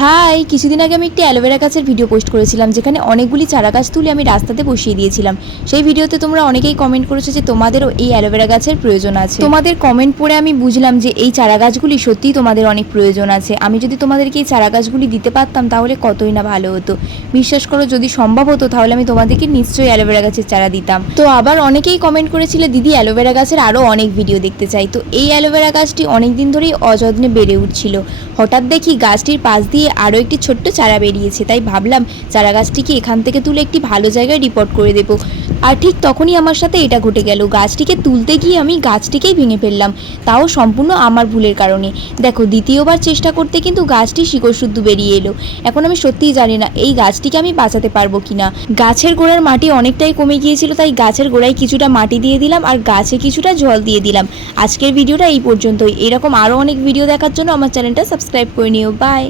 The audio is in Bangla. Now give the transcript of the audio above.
হাই, কিছুদিন আগে আমি একটি অ্যালোভেরা গাছের ভিডিও পোস্ট করেছিলাম, যেখানে অনেকগুলি চারা গাছ তুলে আমি রাস্তাতে বসিয়ে দিয়েছিলাম। সেই ভিডিওতে তোমরা অনেকেই কমেন্ট করেছো যে তোমাদেরও এই অ্যালোভেরা গাছের প্রয়োজন আছে। তোমাদের কমেন্ট পড়ে আমি বুঝলাম যে এই চারা গাছগুলি সত্যিই তোমাদের অনেক প্রয়োজন আছে। আমি যদি তোমাদেরকে এই চারা গাছগুলি দিতে পারতাম তাহলে কতই না ভালো হতো। বিশ্বাস করো, যদি সম্ভব হতো তাহলে আমি তোমাদেরকে নিশ্চয়ই অ্যালোভেরা গাছের চারা দিতাম। তো আবার অনেকেই কমেন্ট করেছিলে, দিদি অ্যালোভেরা গাছের আরও অনেক ভিডিও দেখতে চাই। তো এই অ্যালোভেরা গাছটি অনেক দিন ধরেই অযত্নে বেড়ে উঠছিল। হঠাৎ দেখি গাছটির পাশ দিয়ে আরও একটি ছোট্ট চারা বেরিয়েছে, তাই ভাবলাম চারা গাছটিকে এখান থেকে তুলে একটি ভালো জায়গায় রিপোর্ট করে দেবো। আর ঠিক তখনই আমার সাথে এটা ঘটে গেল, গাছটিকে তুলতে গিয়ে আমি গাছটিকেই ভেঙে ফেললাম, তাও সম্পূর্ণ আমার ভুলের কারণে। দেখো, দ্বিতীয়বার চেষ্টা করতে কিন্তু গাছটি শিকড় শুদ্ধ বেরিয়ে এলো। এখন আমি সত্যিই জানি না এই গাছটিকে আমি বাঁচাতে পারবো কিনা। গাছের গোড়ার মাটি অনেকটাই কমে গিয়েছিল, তাই গাছের গোড়ায় কিছুটা মাটি দিয়ে দিলাম আর গাছে কিছুটা জল দিয়ে দিলাম। আজকের ভিডিওটা এই পর্যন্তই। এরকম আরও অনেক ভিডিও দেখার জন্য আমার চ্যানেলটা সাবস্ক্রাইব করে নিও। বাই।